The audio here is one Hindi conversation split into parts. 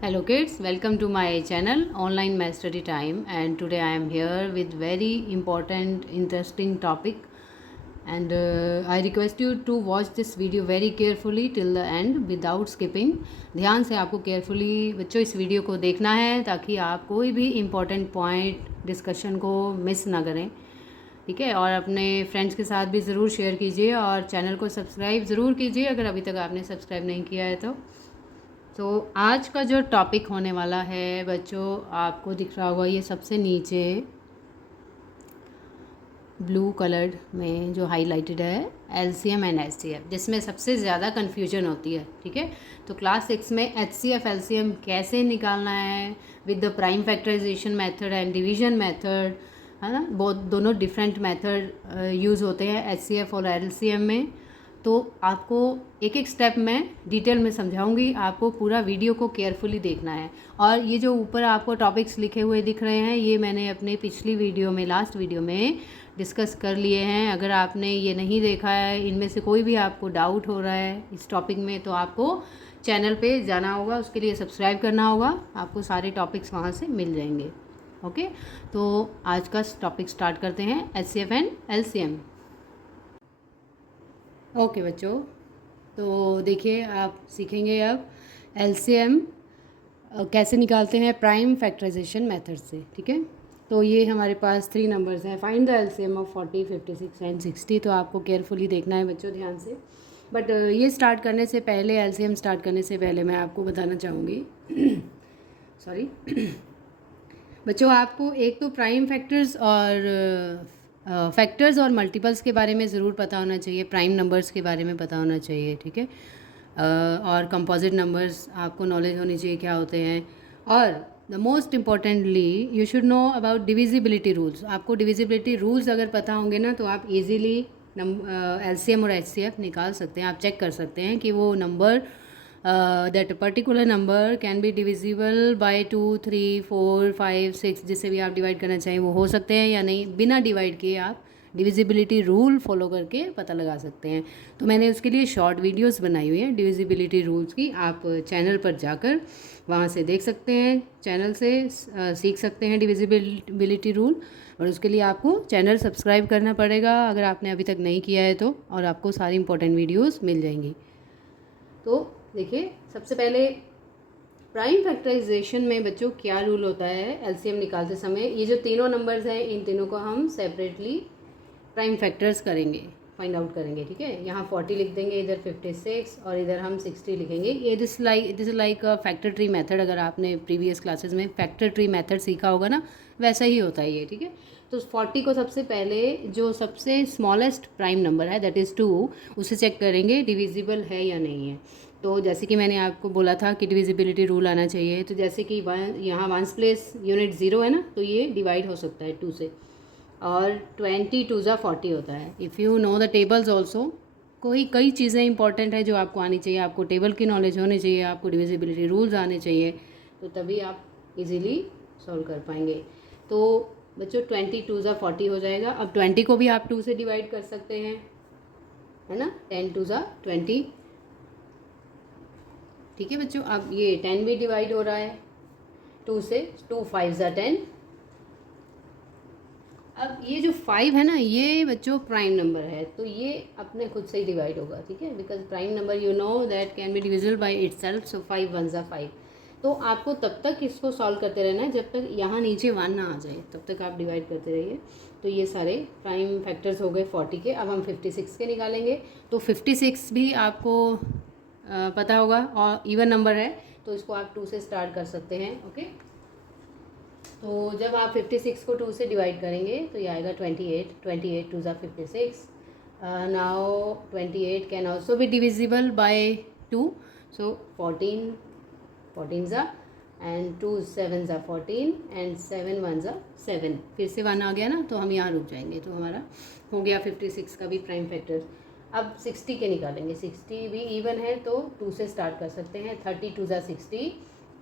Hello kids, welcome to my channel Online Math Study Time, and today I am here with very important interesting topic, and I request you to watch this video very carefully till the end without skipping. ध्यान से आपको carefully बच्चों इस वीडियो को देखना है ताकि आप कोई भी important point डिस्कशन को मिस ना करें, ठीक है। और अपने फ्रेंड्स के साथ भी ज़रूर शेयर कीजिए और चैनल को सब्सक्राइब ज़रूर कीजिए अगर अभी तक आपने सब्सक्राइब नहीं किया है तो आज का जो टॉपिक होने वाला है बच्चों, आपको दिख रहा होगा ये सबसे नीचे ब्लू कलर्ड में जो हाईलाइटेड है एलसीएम एंड एचसीएफ, जिसमें सबसे ज़्यादा कन्फ्यूजन होती है, ठीक है। तो क्लास 6 में एचसीएफ एलसीएम कैसे निकालना है with the prime factorisation method and division method, है ना। बहुत दोनों डिफरेंट मेथड यूज़ होते हैं एचसीएफ और एलसीएम में। तो आपको एक एक स्टेप में डिटेल में समझाऊंगी, आपको पूरा वीडियो को केयरफुली देखना है। और ये जो ऊपर आपको टॉपिक्स लिखे हुए दिख रहे हैं ये मैंने अपने पिछली वीडियो में, लास्ट वीडियो में डिस्कस कर लिए हैं। अगर आपने ये नहीं देखा है, इनमें से कोई भी आपको डाउट हो रहा है इस टॉपिक में, तो आपको चैनल पे जाना होगा, उसके लिए सब्सक्राइब करना होगा, आपको सारे टॉपिक्स वहाँ से मिल जाएंगे। ओके, तो आज का टॉपिक स्टार्ट करते हैं, एचसीएफ एंड एलसीएम। ओके बच्चों, तो देखिए आप सीखेंगे अब एलसीएम कैसे निकालते हैं प्राइम फैक्टराइजेशन मेथड से, ठीक है। तो ये हमारे पास 3 नंबर्स हैं, find the LCM of 40, 56 and 60। तो आपको केयरफुली देखना है बच्चों, ध्यान से। बट ये स्टार्ट करने से पहले, एलसीएम स्टार्ट करने से पहले मैं आपको बताना चाहूँगी सॉरी बच्चों, आपको एक तो प्राइम फैक्टर्स और मल्टीपल्स के बारे में ज़रूर पता होना चाहिए, प्राइम नंबर्स के बारे में पता होना चाहिए, ठीक है। और कंपोजिट नंबर्स आपको नॉलेज होनी चाहिए क्या होते हैं। और the most importantly you should know about divisibility rules. आपको डिविजिबिलिटी रूल्स अगर पता होंगे ना तो आप इजीली एलसीएम और एचसीएफ निकाल सकते हैं। आप चेक कर सकते हैं कि वो number that particular number can be divisible bye 2, 3, 4, 5, 6, जिससे भी आप डिवाइड करना चाहें वो हो सकते हैं या नहीं। बिना डिवाइड किए आप डिविजिबिलिटी रूल फॉलो करके पता लगा सकते हैं। तो मैंने उसके लिए शॉर्ट वीडियोस बनाई हुई हैं डिविजिबिलिटी रूल्स की, आप चैनल पर जाकर वहाँ से देख सकते हैं, चैनल से सीख सकते हैं डिविजिबिलिटी रूल। और उसके लिए आपको चैनल सब्सक्राइब करना पड़ेगा अगर आपने अभी तक नहीं किया है तो, और आपको सारी इंपॉर्टेंट वीडियोस मिल जाएंगी। तो देखिए, सबसे पहले प्राइम फैक्टराइजेशन में बच्चों क्या रूल होता है एलसीएम निकालते समय। ये जो तीनों नंबर्स हैं इन तीनों को हम सेपरेटली प्राइम फैक्टर्स करेंगे, फाइंड आउट करेंगे, ठीक है। यहाँ 40 लिख देंगे, इधर 56 और इधर हम 60 लिखेंगे। ये this is like factor tree method. अगर आपने प्रीवियस क्लासेस में फैक्टर ट्री मेथड सीखा होगा ना, वैसा ही होता है ये, ठीक है। तो 40 को सबसे पहले जो सबसे स्मॉलेस्ट प्राइम नंबर है दैट इज़ 2, उसे चेक करेंगे डिविजिबल है या नहीं है। तो जैसे कि मैंने आपको बोला था कि डिविजिबिलिटी रूल आना चाहिए, तो जैसे कि यहाँ वंस प्लेस यूनिट 0 है ना, तो ये डिवाइड हो सकता है 2 से। और 20 2 ज़ा 40 होता है। If you know the tables also, कई चीज़ें इंपॉर्टेंट है जो आपको आनी चाहिए। आपको टेबल की नॉलेज होनी चाहिए, आपको डिविजिबिलिटी रूल्स आने चाहिए, तो तभी आप इजीली सॉल्व कर पाएंगे। तो बच्चों 20 2 ज़ा 40 हो जाएगा। अब 20 को भी आप 2 से डिवाइड कर सकते हैं, है ना, 10 2 ज़ा 20, ठीक है बच्चों। अब ये 10 भी डिवाइड हो रहा है 2 से, 2 5 ज़ा 10। अब ये जो 5 है ना, ये बच्चों प्राइम नंबर है, तो ये अपने खुद से ही डिवाइड होगा, ठीक है। Because prime number you know that can be divisible by itself, so 5 1 ज़ा 5। तो आपको तब तक इसको सॉल्व करते रहना है जब तक यहाँ नीचे 1 ना आ जाए, तब तक आप डिवाइड करते रहिए। तो ये सारे प्राइम फैक्टर्स हो गए 40 के। अब हम 56 के निकालेंगे। तो 56 भी आपको पता होगा और इवन नंबर है, तो इसको आप 2 से स्टार्ट कर सकते हैं, ओके। तो जब आप 56 को 2 से डिवाइड करेंगे तो ये आएगा 28, 28 2 ज़ा 56। Now 28 can also be divisible bye 2, सो 14 14 ज़ा एंड 2 7 ज़ा 14 एंड 7 1 ज़ा 7। फिर से 1 आ गया ना, तो हम यहाँ रुक जाएंगे। तो हमारा हो गया 56 का भी प्राइम फैक्टर। अब 60 के निकालेंगे। 60 भी इवन है तो 2 से स्टार्ट कर सकते हैं। 30 2 ज़ा 60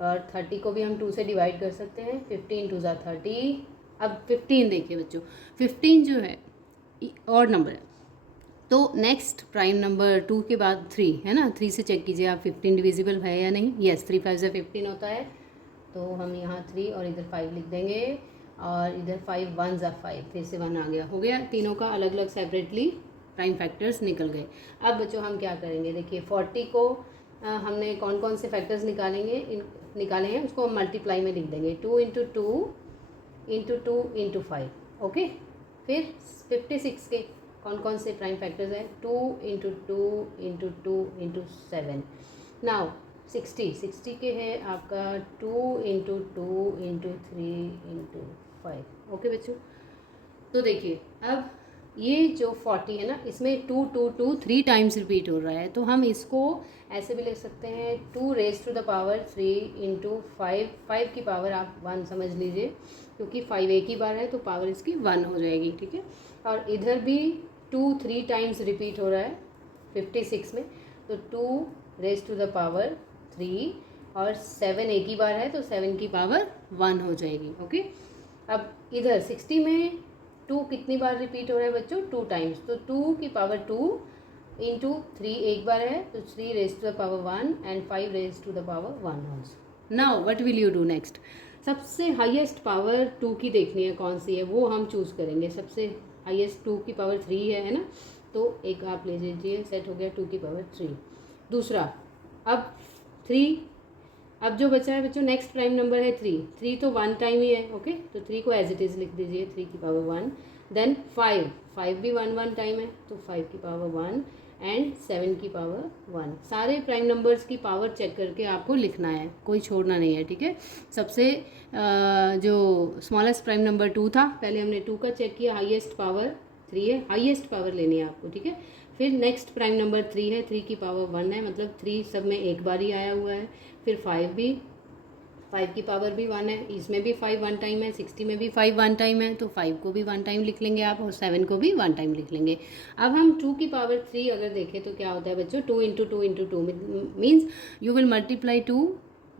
और 30 को भी हम 2 से डिवाइड कर सकते हैं। 15 2 ज़ा 30। अब 15 देखिए बच्चों, 15 जो है और नंबर है, तो नेक्स्ट प्राइम नंबर 2 के बाद 3 है ना, 3 से चेक कीजिए आप 15 डिविजिबल है या नहीं। येस, 3 5 से 15 होता है, तो हम यहाँ 3 और इधर 5 लिख देंगे, और इधर 5 1 ज़ा 5, फिर से 1 आ गया, हो गया। तीनों का अलग अलग सेपरेटली प्राइम फैक्टर्स निकल गए। अब बच्चों हम क्या करेंगे, देखिए 40 को हमने कौन कौन से फैक्टर्स निकाले हैं उसको हम मल्टीप्लाई में लिख देंगे, 2 इंटू 2 इंटू 5, ओके। फिर 56 के कौन कौन से प्राइम फैक्टर्स हैं, 2 इंटू 2 इंटू 7। नाउ 60 के है आपका 2 इंटू 3 इंटू 5, ओके बच्चों। तो देखिए अब ये जो 40 है ना, इसमें 2 3 टाइम्स रिपीट हो रहा है, तो हम इसको ऐसे भी लिख सकते हैं 2 raise to the power 3 into 5 की पावर आप 1 समझ लीजिए, क्योंकि 5 एक ही बार है तो पावर इसकी 1 हो जाएगी, ठीक है। और इधर भी 2 3 टाइम्स रिपीट हो रहा है 56 में, तो 2 रेज टू द पावर 3, और 7 एक ही बार है तो 7 की पावर 1 हो जाएगी, ओके। अब इधर 60 में 2 कितनी बार रिपीट हो रहा है बच्चों, 2 टाइम्स, तो 2 की पावर 2 इंटू 3 एक बार है, तो 3 raise to the power 1 and 5 raise to the power 1 also. Now what will you do next, सबसे हाईएस्ट पावर 2 की देखनी है कौन सी है, वो हम चूज़ करेंगे। सबसे हाईएस्ट 2 की पावर 3 है ना, तो एक आप ले लीजिए, सेट हो गया 2 की पावर 3। दूसरा, अब 3, अब जो बचा है बच्चों नेक्स्ट प्राइम नंबर है 3 तो 1 टाइम ही है, ओके, तो 3 को एज इट इज़ लिख दीजिए, 3 की पावर 1। देन 5 भी 1 टाइम है, तो 5 की पावर 1 एंड 7 की पावर 1। सारे प्राइम नंबर्स की पावर चेक करके आपको लिखना है, कोई छोड़ना नहीं है, ठीक है। सबसे जो स्मॉलेस्ट प्राइम नंबर 2 था, पहले हमने 2 का चेक किया, हाईएस्ट पावर 3 है, हाईएस्ट पावर लेनी है आपको, ठीक है। फिर नेक्स्ट प्राइम नंबर 3 है, 3 की पावर 1 है, मतलब 3 सब में एक बार ही आया हुआ है। फिर 5 की पावर भी 1 है, इसमें भी 5 1 टाइम है, 60 में भी 5 1 टाइम है, तो 5 को भी 1 टाइम लिख लेंगे आप, और 7 को भी 1 टाइम लिख लेंगे। अब हम 2 की पावर 3 अगर देखें तो क्या होता है बच्चों, 2 into 2 means you will multiply 2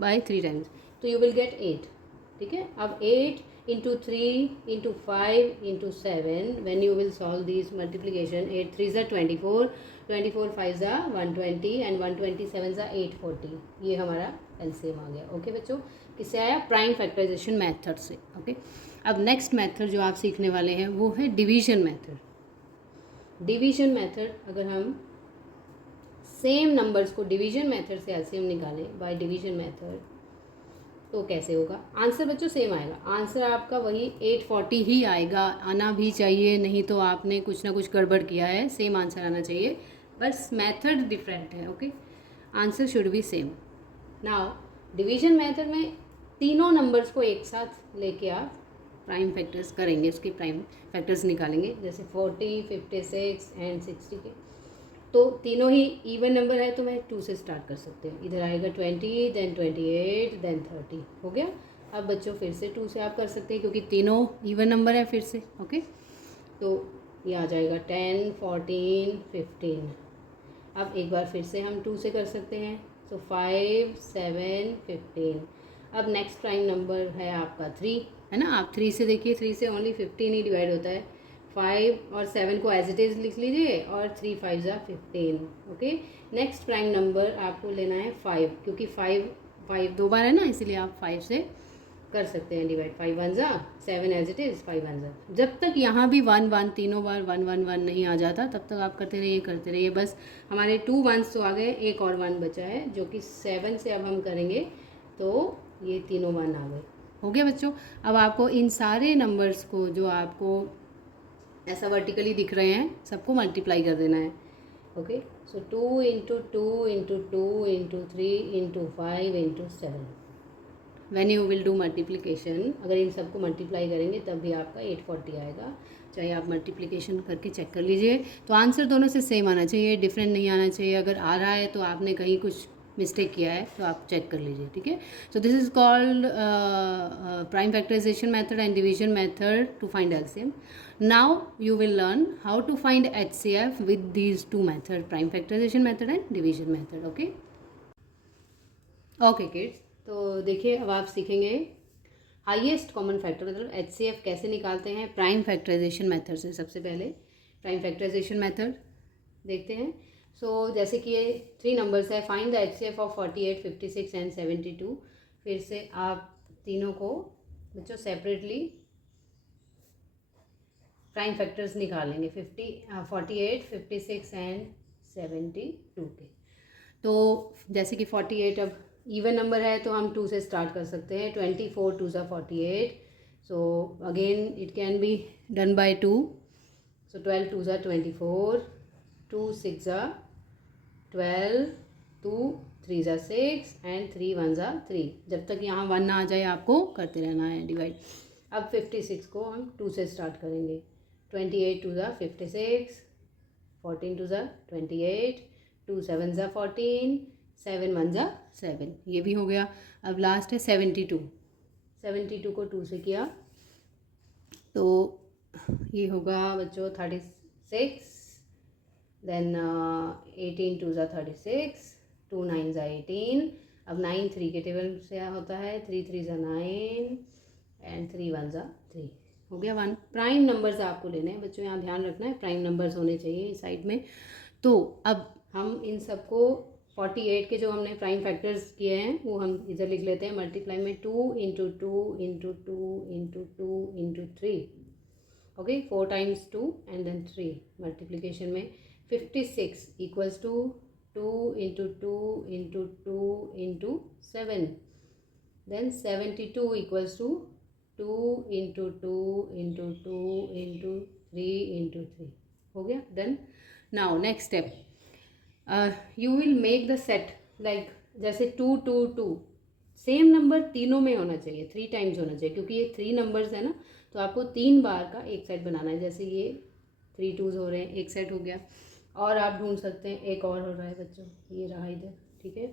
by 3 times, तो यू विल गेट 8, ठीक है। अब 8 into 3 into 5 into 7, when you will solve this multiplication, 8 3 ज़ा 24, 24 5 ज़ा 120 एंड 127 ज़ा 840, ये हमारा एलसीएम आ गया, ओके बच्चों। किससे आया, प्राइम फैक्टराइजेशन मेथड से, ओके। अब नेक्स्ट मेथड जो आप सीखने वाले हैं वो है डिवीजन मेथड। डिवीजन मेथड, अगर हम सेम नंबर्स को डिवीजन मेथड से एलसीएम निकालें बाय डिवीजन मेथड, तो कैसे होगा। आंसर बच्चों सेम आएगा, आंसर आपका वही 840 ही आएगा, आना भी चाहिए, नहीं तो आपने कुछ ना कुछ गड़बड़ किया है, सेम आंसर आना चाहिए, बस मेथड डिफरेंट है, okay. Answer should be same. Now division method में तीनों नंबर्स को एक साथ लेके आप प्राइम फैक्टर्स करेंगे, उसके प्राइम फैक्टर्स निकालेंगे, जैसे 40 56 एंड 60 के, तो तीनों ही इवन नंबर है, तो मैं 2 से स्टार्ट कर सकते हैं। इधर आएगा 20, देन 28, देन 30, हो गया। अब बच्चों फिर से 2 से आप कर सकते हैं, क्योंकि तीनों इवन नंबर है फिर से, ओके। तो ये आ जाएगा 10 14 15। अब एक बार फिर से हम 2 से कर सकते हैं, तो 5 7 15। अब नेक्स्ट प्राइम नंबर है आपका 3, है ना, आप 3 से देखिए, 3 से ओनली 15 ही डिवाइड होता है, 5 और 7 को एज इट इज़ लिख लीजिए, और 3 5 ज़ा 15, ओके। नेक्स्ट प्राइम नंबर आपको लेना है 5, क्योंकि 5 दो बार है ना, इसीलिए आप 5 से कर सकते हैं डिवाइड, 5 1 ज़ा 7 एज इट इज़, 5 1 ज़ा, जब तक यहाँ भी 1 1 तीनों बार 1 1 1 नहीं आ जाता तब तक आप करते रहिए। बस हमारे 2 1s तो आ गए, एक और 1 बचा है, जो कि 7 से अब हम करेंगे, तो ये तीनों 1 आ गए, हो गया बच्चों। अब आपको इन सारे नंबर्स को जो आपको ऐसा वर्टिकली दिख रहे हैं, सबको मल्टीप्लाई कर देना है, okay. So 2 into 2 into 2 into 3 into 5 into 7, when you will do multiplication, अगर इन सबको मल्टीप्लाई करेंगे तब भी आपका 840 आएगा, चाहे आप मल्टीप्लिकेशन करके चेक कर लीजिए। तो आंसर दोनों से सेम आना चाहिए, डिफरेंट नहीं आना चाहिए, अगर आ रहा है तो आपने कहीं कुछ मिस्टेक किया है, तो आप चेक कर लीजिए, ठीक है। So this is called prime factorisation method and division method to find LCM. Now you will learn how to find HCF with these two method, prime factorisation method and division method, okay. Okay kids, तो देखिए अब आप सीखेंगे हाईएस्ट कॉमन फैक्टर, मतलब एचसीएफ कैसे निकालते हैं प्राइम फैक्टराइजेशन मेथड से। सबसे पहले प्राइम फैक्टराइजेशन मेथड, देखते हैं। जैसे कि ये 3 नंबर्स है, find the HCF of 48, 56 and 72। फिर से आप तीनों को बच्चों सेपरेटली प्राइम फैक्टर्स निकालेंगे 48, 56 एंड 72 के। तो जैसे कि 48 अब इवन नंबर है तो हम 2 से स्टार्ट कर सकते हैं। 24 2 ज़ा 48, so again it can be done by 2। सो 12 2 ज़ा 24, 2 6 ज़ा 12, 2 3 ज़ा 6 एंड 3 1 ज़ा 3। जब तक यहाँ 1 ना आ जाए आपको करते रहना है डिवाइड। अब 56 को हम 2 से स्टार्ट करेंगे। 28 2 ज़ा 56, 14 2 ज़ा 28, 2 7 ज़ा 14, 7 1 ज़ा 7, ये भी हो गया। अब लास्ट है 72। 72 को 2 से किया तो ये होगा बच्चों 36, देन 18 2 ज़ा 36, 2 9 ज़ा 18। अब 9 3 के टेबल से होता है, 3 3 ज़ा 9 एंड 3 1 ज़ा 3, हो गया 1। प्राइम नंबर्स आपको लेने हैं बच्चों, यहाँ ध्यान रखना है प्राइम नंबर्स होने चाहिए इस साइड में। तो अब हम इन सबको 48 के जो हमने प्राइम फैक्टर्स किए हैं वो हम इधर लिख लेते हैं। मल्टीप्लाई में 2 into 2 into 2 into 2 into 3, okay 4 times 2 and then 3। Multiplication में 56 equals to 2 into 2 into 2 into 7, then 72 equals to 2 into 2 into 2 into 3 into 3, हो गया done. Now next step, you will make the set like जैसे 2 2 2, सेम नंबर तीनों में होना चाहिए, 3 टाइम्स होना चाहिए, क्योंकि ये 3 नंबर्स है ना, तो आपको 3 बार का एक सेट बनाना है। जैसे ये 3 2s हो रहे हैं, एक सेट हो गया। और आप ढूंढ सकते हैं एक और हो रहा है बच्चों, ये रहा इधर, ठीक है।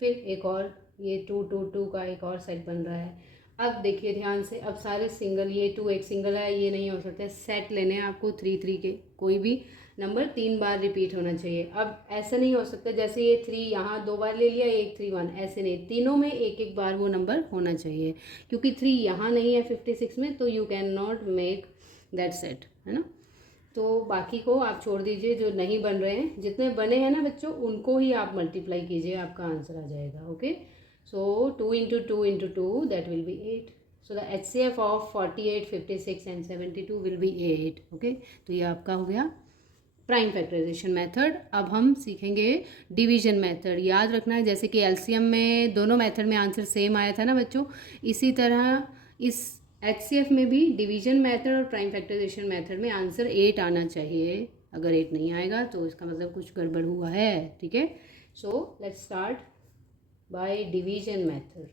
फिर एक और ये 2 2 2 का एक और सेट बन रहा है। अब देखिए ध्यान से, अब सारे सिंगल, ये 2 एक सिंगल है, ये नहीं हो सकता, सेट लेने हैं आपको 3 3 के। कोई भी नंबर 3 बार रिपीट होना चाहिए। अब ऐसा नहीं हो सकता जैसे ये 3 यहाँ 2 बार ले लिया, 1 3 1, ऐसे नहीं, तीनों में एक एक बार वो नंबर होना चाहिए। क्योंकि 3 यहाँ नहीं है 56 में, तो you can not make that set, है ना। तो बाकी को आप छोड़ दीजिए, जो नहीं बन रहे हैं, जितने बने हैं ना बच्चों उनको ही आप मल्टीप्लाई कीजिए, आपका आंसर आ जाएगा। Okay, so 2 into 2 into 2 that will be 8। So the HCF of 48 56 and 72 will be 8। Okay, तो ये आपका हो गया प्राइम फैक्टराइजेशन मेथड। अब हम सीखेंगे डिवीजन मेथड। याद रखना है जैसे कि एलसीएम में दोनों मेथड में आंसर सेम आया था ना बच्चों, इसी तरह इस HCF में भी डिवीजन मेथड और प्राइम फैक्टराइजेशन मेथड में आंसर 8 आना चाहिए। अगर 8 नहीं आएगा तो इसका मतलब कुछ गड़बड़ हुआ है, ठीक है। So let's start by division method.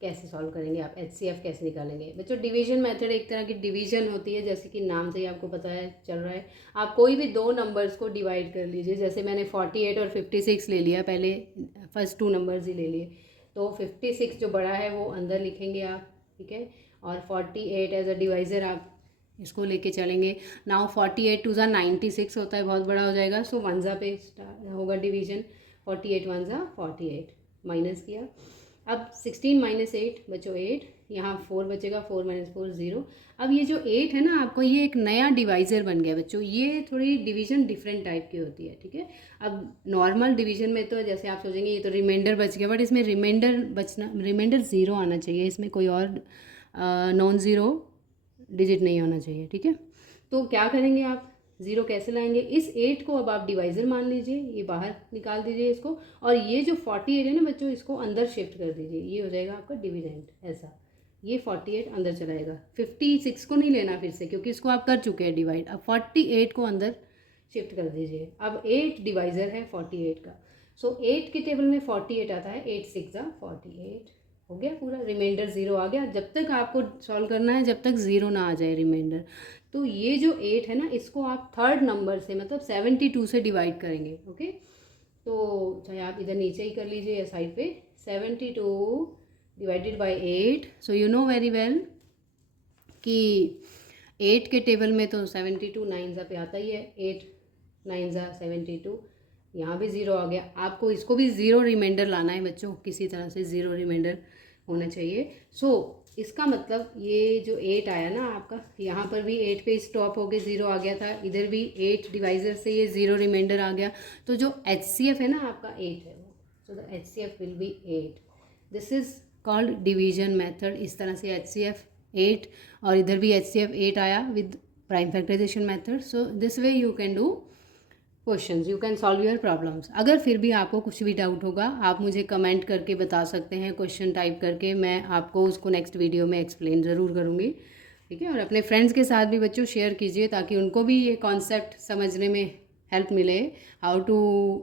कैसे सॉल्व करेंगे आप, HCF कैसे निकालेंगे बच्चों। डिवीजन मेथड एक तरह की डिवीजन होती है, जैसे कि नाम से ही आपको पता है चल रहा है। आप कोई भी दो नंबर्स को डिवाइड कर लीजिए। जैसे मैंने 48 और 56 ले लिया, पहले फर्स्ट 2 नंबर्स ही ले लिए, तो 56 जो बड़ा है वो अंदर लिखेंगे आप, ठीक है। और 48 एज अ डिवाइज़र आप इसको लेके चलेंगे। नाउ 48 2 ज़ा 96 होता है, बहुत बड़ा हो जाएगा, सो 1 ज़ा पे होगा डिवीजन। 48 1 ज़ा 48, माइनस किया। अब 16 माइनस 8 बच्चों 8, यहाँ 4 बचेगा, 4 माइनस 4 0। अब ये जो 8 है ना आपको, ये एक नया डिवाइज़र बन गया बच्चों। ये थोड़ी डिवीजन डिफरेंट टाइप की होती है, ठीक है। अब नॉर्मल डिवीजन में तो जैसे आप सोचेंगे ये तो रिमाइंडर बच गया, बट इसमें रिमाइंडर 0 आना चाहिए, इसमें कोई और नॉन ज़ीरो डिजिट नहीं होना चाहिए, ठीक है। तो क्या करेंगे आप, 0 कैसे लाएंगे, इस 8 को अब आप डिवाइज़र मान लीजिए, ये बाहर निकाल दीजिए इसको, और ये जो 48 है ना बच्चों, इसको अंदर शिफ्ट कर दीजिए, ये हो जाएगा आपका डिविडेंड। ऐसा ये 48 अंदर चलाएगा, 56 को नहीं लेना फिर से, क्योंकि इसको आप कर चुके हैं डिवाइड। अब 48 को अंदर शिफ्ट कर दीजिए। अब 8 डिवाइज़र है 48 का, सो 8 के टेबल में 48 आता है, 8 6 ज़ा 48, हो गया पूरा। रिमाइंडर 0 आ गया। जब तक आपको सॉल्व करना है जब तक 0 ना आ जाए रिमाइंडर। तो ये जो 8 है ना, इसको आप थर्ड नंबर से मतलब 72 से डिवाइड करेंगे, ओके। तो चाहे आप इधर नीचे ही कर लीजिए या साइड पे, 72 divided by 8। So you know very well कि 8 के टेबल में तो 72 9 ज़ा पे आता ही है, 8 9 ज़ा 72, यहाँ भी 0 आ गया। आपको इसको भी 0 रिमाइंडर लाना है बच्चों, किसी तरह से 0 रिमाइंडर होना चाहिए। सो इसका मतलब ये जो 8 आया ना आपका, यहाँ पर भी 8 पे स्टॉप हो के 0 आ गया था, इधर भी 8 डिवाइजर से ये 0 रिमाइंडर आ गया, तो जो HCF है ना आपका 8 है वो, so the HCF will be 8. This is called division method. इस तरह से HCF 8 और इधर भी HCF 8 आया with prime factorisation method. So this way you can do questions, you can solve your problems. अगर फिर भी आपको कुछ भी डाउट होगा आप मुझे कमेंट करके बता सकते हैं, क्वेश्चन टाइप करके, मैं आपको उसको नेक्स्ट वीडियो में एक्सप्लेन ज़रूर करूँगी. ठीक है, और अपने फ्रेंड्स के साथ भी बच्चों शेयर कीजिए ताकि उनको भी ये कॉन्सेप्ट समझने में हेल्प मिले. How to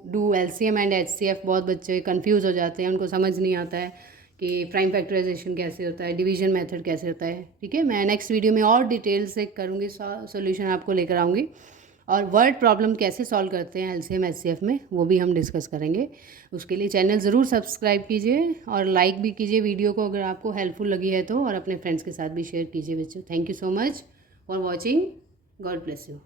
do LCM and HCF. बहुत बच्चे कन्फ्यूज़ हो जाते हैं, उनको समझ नहीं आता है कि प्राइम फैक्टराइजेशन कैसे होता है, डिवीजन मेथड कैसे होता है. ठीक है, मैं नेक्स्ट वीडियो में और डिटेल से करूँगी, सॉल्यूशन आपको लेकर आऊँगी. और वर्ड प्रॉब्लम कैसे सॉल्व करते हैं LCM HCF में वो भी हम डिस्कस करेंगे. उसके लिए चैनल ज़रूर सब्सक्राइब कीजिए और लाइक भी कीजिए वीडियो को अगर आपको हेल्पफुल लगी है तो, और अपने फ्रेंड्स के साथ भी शेयर कीजिए बच्चों. Thank you so much for watching. God bless you.